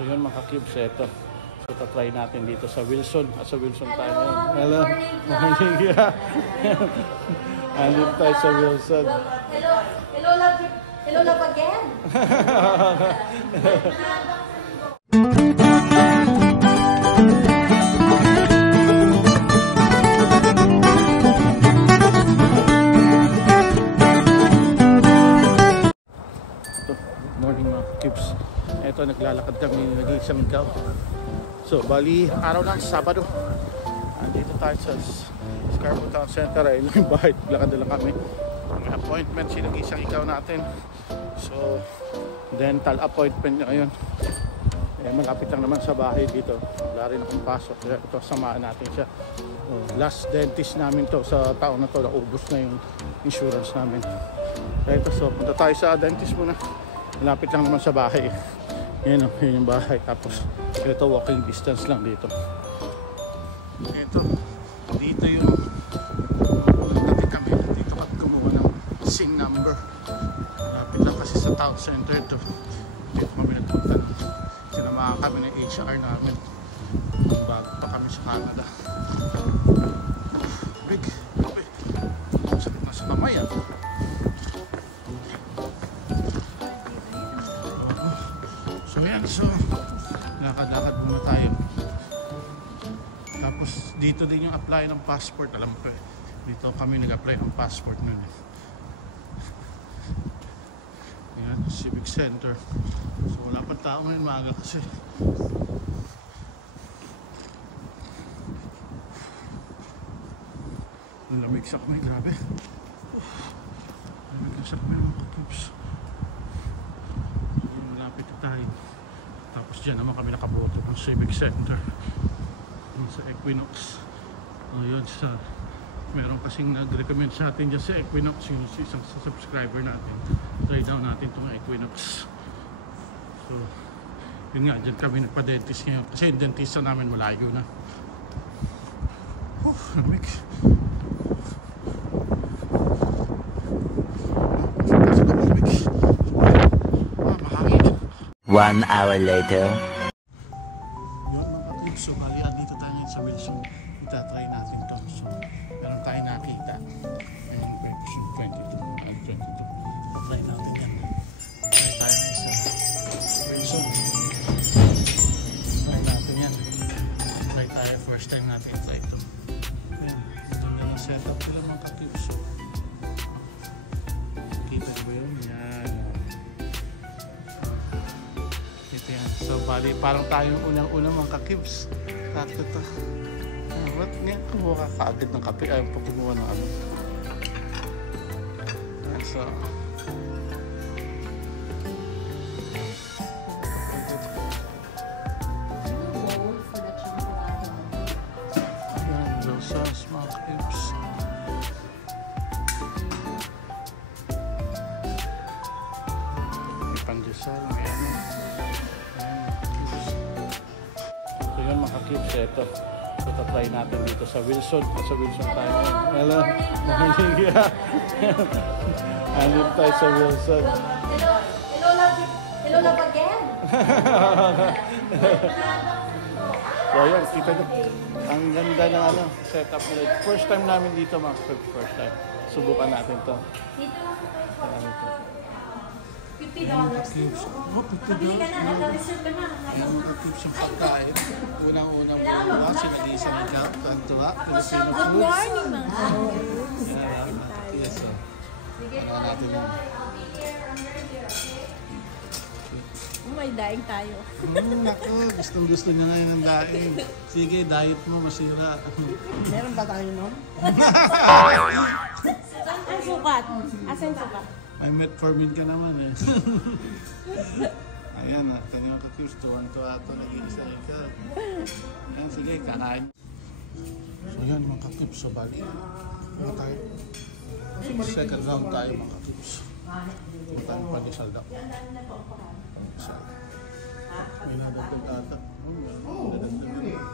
So yun mga cubes, ito. So tatry natin dito sa Wilson. Sa Wilson tayo ngayon. Hello. Morning. Andito tayo sa Wilson. Hello. Hello love. Hello love again. Morning mga cubes. Ito naglalakad kami, nag-iisang ikaw. So bali araw ng Sabado. Andito tayo sa Scarborough Town Center. Ay lang bahay, lakad na lang kami. May appointment si nag-iisang ikaw natin. So dental appointment niya ngayon. Malapit lang naman sa bahay dito. Wala rin akong pasok. Kaya ito samaan natin siya. Last dentist namin to sa taon na to. Naubos na yung insurance namin. Kaya ito, so punta tayo sa dentist muna. Malapit lang naman sa bahay. Yan o, yun yung bahay. Tapos ito walking distance lang dito. Ito, dito yung dati kami. Dito kami kumuha ng SIN number. Malapit lang kasi sa town center ito. Dito kami nagpunta. Sinamahan kami ng HR namin. Bago pa kami sa Canada. Big, okay. Sakit na sa kamay ah. So, lakad-lakad muna tayo. Tapos dito din yung apply ng passport. Alam ko eh, dito kami nag-apply ng passport nun eh. Yan, Civic Center. So wala pa tao ngayon, maaga kasi. Lamig sa kamay, grabe. Lamig sa kamay mga cubes. Malapit na tayo. Tapos dyan naman kami nakaboto ng Civic Center sa Equinox. Yun, meron kasing nag-recommend sa atin dyan sa Equinox, yung isang subscriber natin. Try down natin itong Equinox. So yun nga, dyan kami nagpa-dentist ngayon kasi yung dentista namin malayo na. Lamig. 1 hour later. Yun mga cubes, so bali dito tayo ngayon sa Wilson. Itatry natin to. So meron tayo nakita. Yung version 22 and 22. Try natin yan. Try tayo ngayon sa Wilson. Try natin yan. Try tayo, first time natin try ito. Ayan, ganda na setup nila mga cubes. Kita ba yun? Yan. So bali parang tayong unang-unang mga kakibs. Takto to. Ba't nga kumuha ka kaagad ng kape? Ayaw pa kumuha ng ano. So ayan, Losas mga kakibs. May pandesal, may ano. So yun mga cubes, ito. So tatry natin dito sa Wilson. Sa Wilson tayo ngayon. Hello. Morning. Andito tayo sa Wilson. Hello. Hello love. Hello love again. So yun, kita nyo. Ang ganda ng ano, setup nila. First time namin dito mga cubes. First time. Subukan natin to. Dito lang po tayo. $50. Oh, Pabili ka na, naka-reserve ka na. Yung mga cubes yung pagkain. Unang-unang buwa, sinag-isang ikaw. Tantua, Filipino Good foods. morning mga Yes, so. Ano natin yun? May daing tayo. Naku, gustong-gusto niya ngayon ng daing. Sige, diet mo, masira. Meron ba tayo nun? Ang sukat. Asan sukat? May metformin ka naman eh. Ayan, kanyang kakibs, tuwan-tuwa ito, nag-iisa ikaw. Ayan, sige, kakain. So yan mga kakibs, so bali. Ano tayo? Second round tayo mga kakibs. Kung tayo pandesal daw. May nadagdag ata. May nadagdag.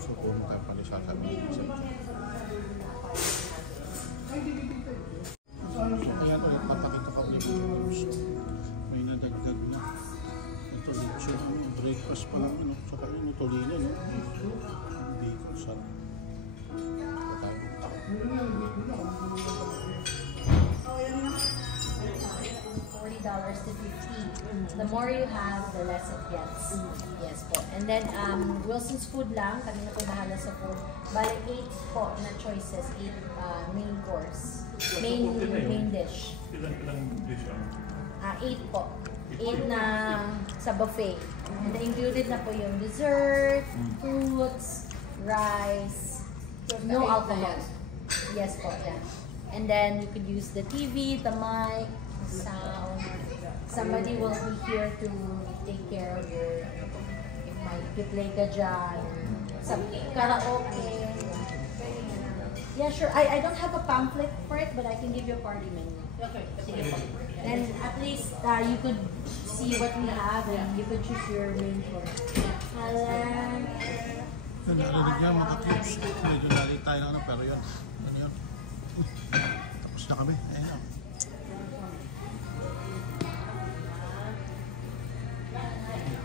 So kung tayo pandesal kami, nag-iisa ikaw. So ayan ulit, papakita ko ulit. May nadagdag na. Ito, lechon. breakfast pa lang, ano, saka yun, tolino, no? Bacon, sarap. $40 to 50. The more you have, the less it gets. Yes po. And then, Wilson's Food lang. Kami na po bahala sa food. Bale, 8 po na choices. 8 main course. Main dish. Ilang dish ang? 8 po. 8 na sa buffet. And then included na po yung dessert, fruits, rice, no alcohol. Yes po, yeah. And then you could use the TV, the mic, sound. Somebody will be here to take care of your, if may play ka dyan, sa karaoke. Yeah, sure. I don't have a pamphlet for it, but I can give you a party menu. Okay. And at least you could see what we have and you could choose your main course. Narinig niya mga kids. Medyo nalito tayo na, pero yun. Ano yun? Tapos na kami. Ayun na.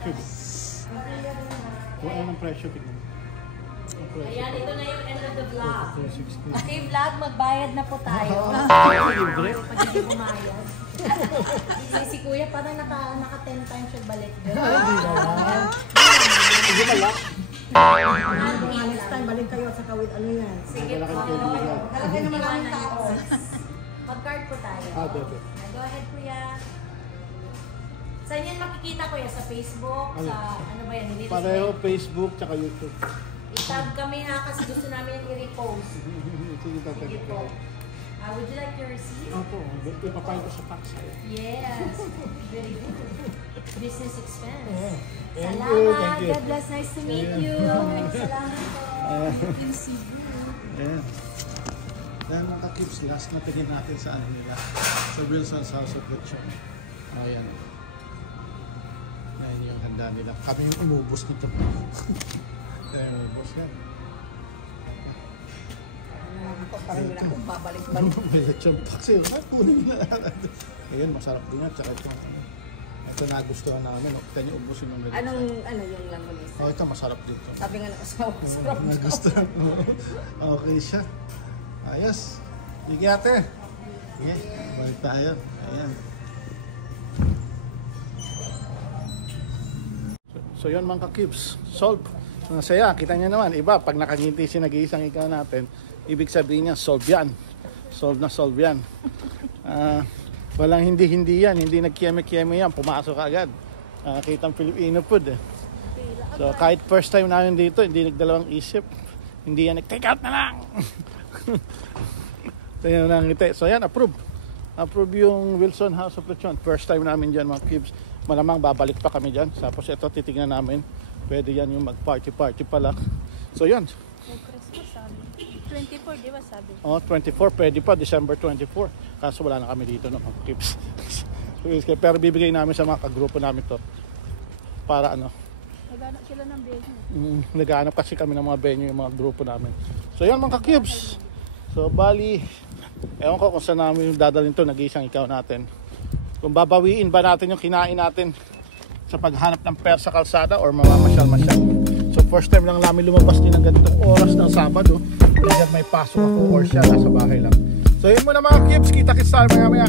Kids. Kung anong presyo, tignan mo. Ang presyo. Ayan, ito na yung end of the vlog. 360. Okay, vlog, magbayad na po tayo. Libre? Pag hindi bumayad. Si Kuya parang naka 10 times siya balik. Hindi naman. Hindi malak. Next time, balik kayo sa kawit. Ano yan? Sige po. Talaga naman ang tao. Mag-card po tayo. Bebe. Go ahead, Kuya. Saan yan makikita, Kuya? Sa Facebook? Sa ano ba yan? Pareho, Facebook, tsaka YouTube. I-tag kami ha kasi gusto namin yung i-repost. Sige, tatag Sige po. Would you like your receipt? Opo, ipapayag ko sa tax. Yes. Very good. Business expense. Thank Salamat. you, thank you. God bless. Nice to meet you. Salamat po. In Cebu. Yeah. Then mga kids, last na tingin natin sa ano nila. Sa Wilson's House of Lechon. Ayan. Ayan yung handa nila. Kami yung umubos nito. Ayan, umubos yan. Ako, parang wala akong babalik-balik. May lechon paksi. Kunin nila. Ayan, masarap din yan. Tsaka ito. Ito nagustuhan namin. Kita niyo ubusin ng lechon. Ano yung langolisa? Oh, ito masarap dito. Sabi nga ng asawa ko, sarap daw. Nagustuhan mo. Okay siya. Ayos. Sige ate. Sige. Balik tayo. Ayan. So yun mga ka-cubes. Solve. Masaya. Kita niyo naman. Iba, pag nakangiti si nag-iisang ikaw natin, ibig sabihin niya, solve yan. Solve na solve yan. Walang hindi-hindi yan. Hindi nagkiyeme-kiyeme yan. Pumasok agad. Kitang Filipino food. So kahit first time namin dito, hindi nagdalawang isip. Hindi yan nag-take out na lang. So yan ang ngiti. So yan, approve. Approve yung Wilson House of Lechon. First time namin dyan mga cubes. Malamang babalik pa kami dyan. Tapos ito titignan namin. Pwede yan yung mag-party-party pala. So yan. Christmas sabi. 24, di ba sabi? Oh, 24. Pwede pa. December 24. Kaso wala na kami dito no, mga cubes. Pero bibigay namin sa mga kagrupo namin to. Para ano. Naghanap sila ng venue. Naghahanap kasi kami ng mga venue yung mga grupo namin. So yan mga cubes. So bali, ewan ko kung saan namin dadalhin to, nag-iisang ikaw natin. Kung babawiin ba natin yung kinain natin sa paghanap ng pera sa kalsada or mamamasyal-masyal. So first time lang namin lumabas din ng ganitong oras ng Sabado. Kaya may pasok ako or siya nasa bahay lang. So yun muna mga cubes, kita-kits tayo maya-maya.